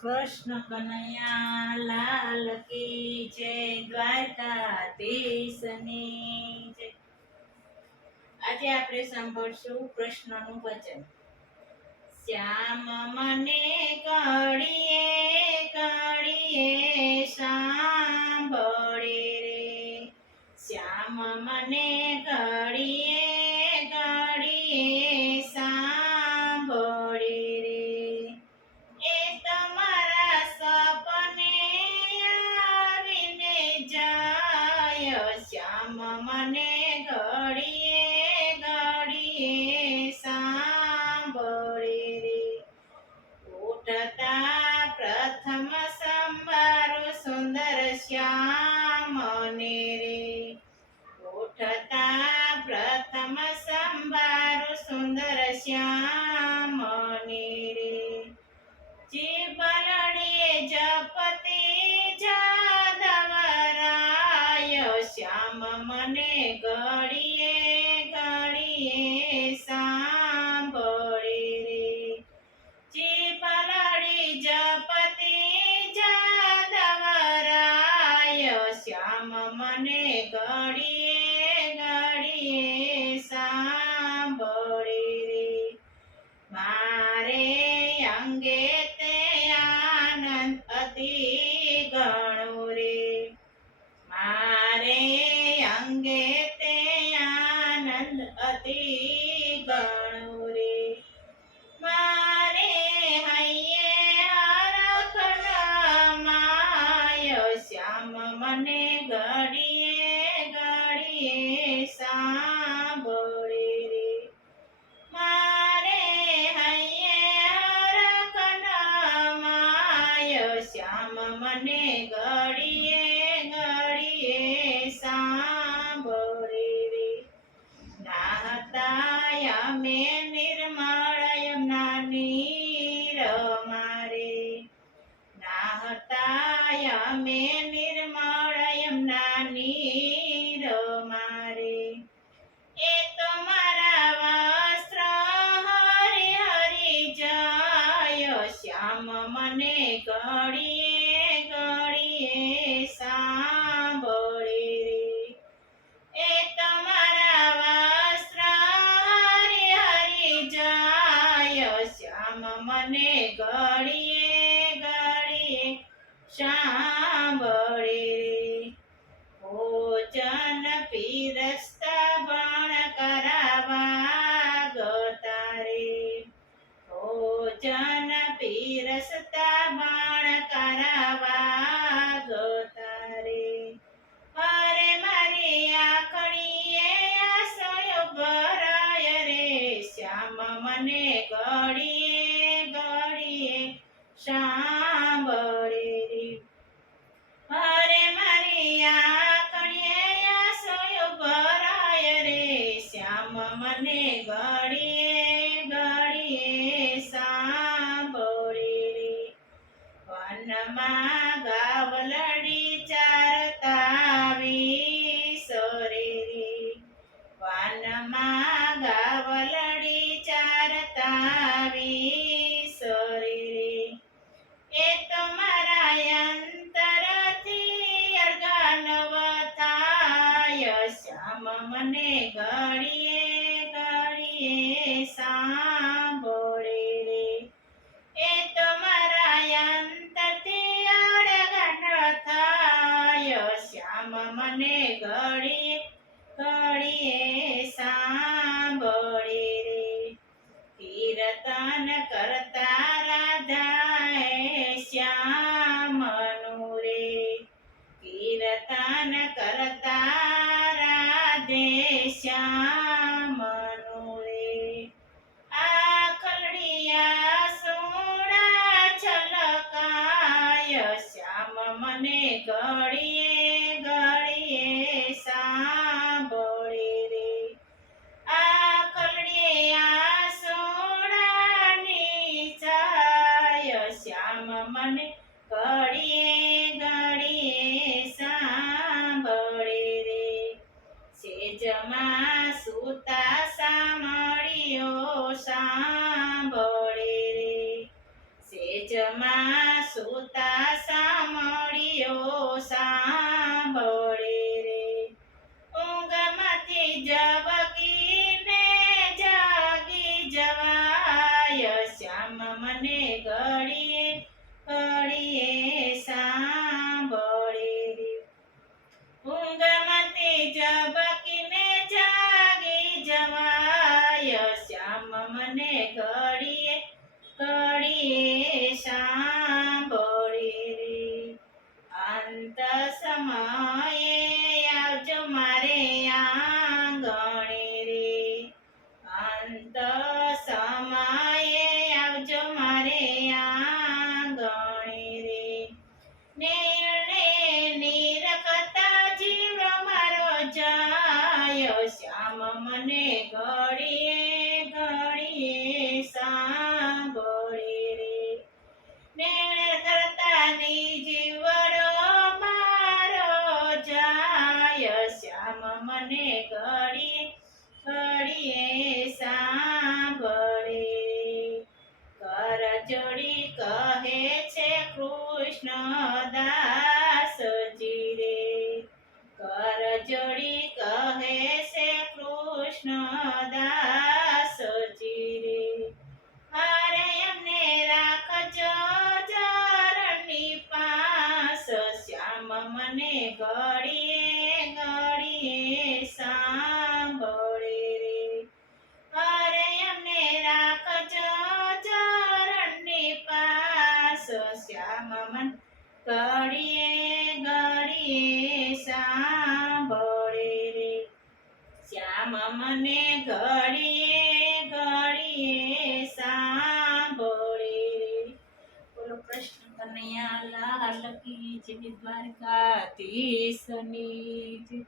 કૃષ્ણ કનૈયા લાલ કી જય, દ્વારકાધીશની જય. આજે આપણે સાંભળશું કૃષ્ણનું વચન. શ્યામ મને કળીએ કળીએ સાંભળે રે, શ્યામ મને કળીએ કળીએ સાંભળે રે. એ તમારા સપને આવીને જાય, શ્યામ મને ઘડીએ ઘડીએ સાંભળે રે. ઉઠતા પ્રથમ સંભારો સુંદર શ્યામને રે, ઉઠતા પ્રથમ સંભારો સુંદર શ્યામને રે. જીવનડીએ જપતી જાદવરાય, શ્યામ મને ઘડીએ ઘડીએ સાંભળે રે. જીવનડી જપતી જાદવરાય, શ્યામ મને ઘડીએ ઘડીએ સાંભળે રે. મારે અંગે અતિ ગણો રે, મારે અંગે તે આનંદ અતિ ગણો રે. મારે હૈયે હરખ માય, શ્યામ મને ઘડીએ ઘડીએ સાંભળે રે. મારે હૈયે હરખ માય, શ્યામ મને ઘડીએ ઘડીએ સાંભળે રે. નાહતા અમે નિર્મળ યમુના નીર મારે, નાહતા અમે નિર્મળ યમુના નીર મારે. એ તો મારા વસ્ત્ર હરી હરી જાય, શ્યામ મને ઘડીએ ઘડીએ સાંભળે રે. એ તમારા વસ્ત્ર હરી હરી જાય, શ્યામ મને ઘડીએ ઘડીએ સાંભળે રે. ભોજન પીરસતા બણ કરાવા ગતા રે, ભોજન પીરસતા બણ કરાવા ગતા રે. અરે મારી આંખડીએ આંસુઓ ભરાય રે, શ્યામ મને ઘડીએ ઘડીએ સાંભળે રે. અરે મારી આંખડીએ આંસુઓ ભરાય રે, શ્યામ મને ઘડીએ ઘડીએ સાંભળે રે. વનમાં ગાવલડી ચારતા વિસરે રે, વનમાં ગાવલડી ચારતા વિસરે રે. એ તો મારા અંતરથી અર્ગનવ થાય, શ્યામ મને ઘડીએ ઘડીએ સાંભળે રે. એ તો મારા અંતરથી અર્ગન થાય, શ્યામ મને ઘડીએ ઘડીએ સાંભળે રે. કીર્તન કરતા રાધાએ શ્યામનું રે, કીર્તન કરતા રાધે શ્યામનું રે. આખલડિયા સોડા છલકાય, શ્યામ મને ઘડીએ ઘડીએ સાંભળે રે. આખલડિયા સોડાની છાય, શ્યામ મને ઘડીએ ઘડીએ સાંભળે રે. સેજમાં સુતા સામળીઓ સાંભળે રે, સેજ નિંદમાં સૂતા સાંભળ્યો સાંભળે રે ઊંઘમાંથી ઝબકીને જાગી જવાય શ્યામ મને ઘડીએ ઘડીએ સાંભળે રે ઊંઘમાંથી ઝબકીને જાગી જવાય શ્યામ મને ઘડીએ ઘડીએ સાંભળે રે અંત સમયે આવજો મારે આંગણે રે અંત સમયે આવજો મારે આંગણે રે નિર્ણે નિરખતા જીવડો મારો જાય શ્યામ મને ઘડીએ ઘડીએ સાંભળે રે નિર્ણય કરતા ની જીવડો મારો જાય શ્યામ મને ઘડીએ ઘડીએ સાંભળે કર જોડી કહે છે કૃષ્ણ દાસજી રે કર જોડી કહે છે કૃષ્ણ દાસજી રે અરે એમને રાખજો ચરણની પાસ શ્યામ મને ઘડીએ ઘડીએ સાંભળે રે અરે એમને રાખજો ચરણની પાસ શ્યામ મન ઘડીએ ઘડીએ સાંભળે રે શ્યામ મને ઘડીએ ઘડીએ સાંભળે રે બોલો કૃષ્ણ કનૈયા લાલ કી જય દ્વારકાધીશની જય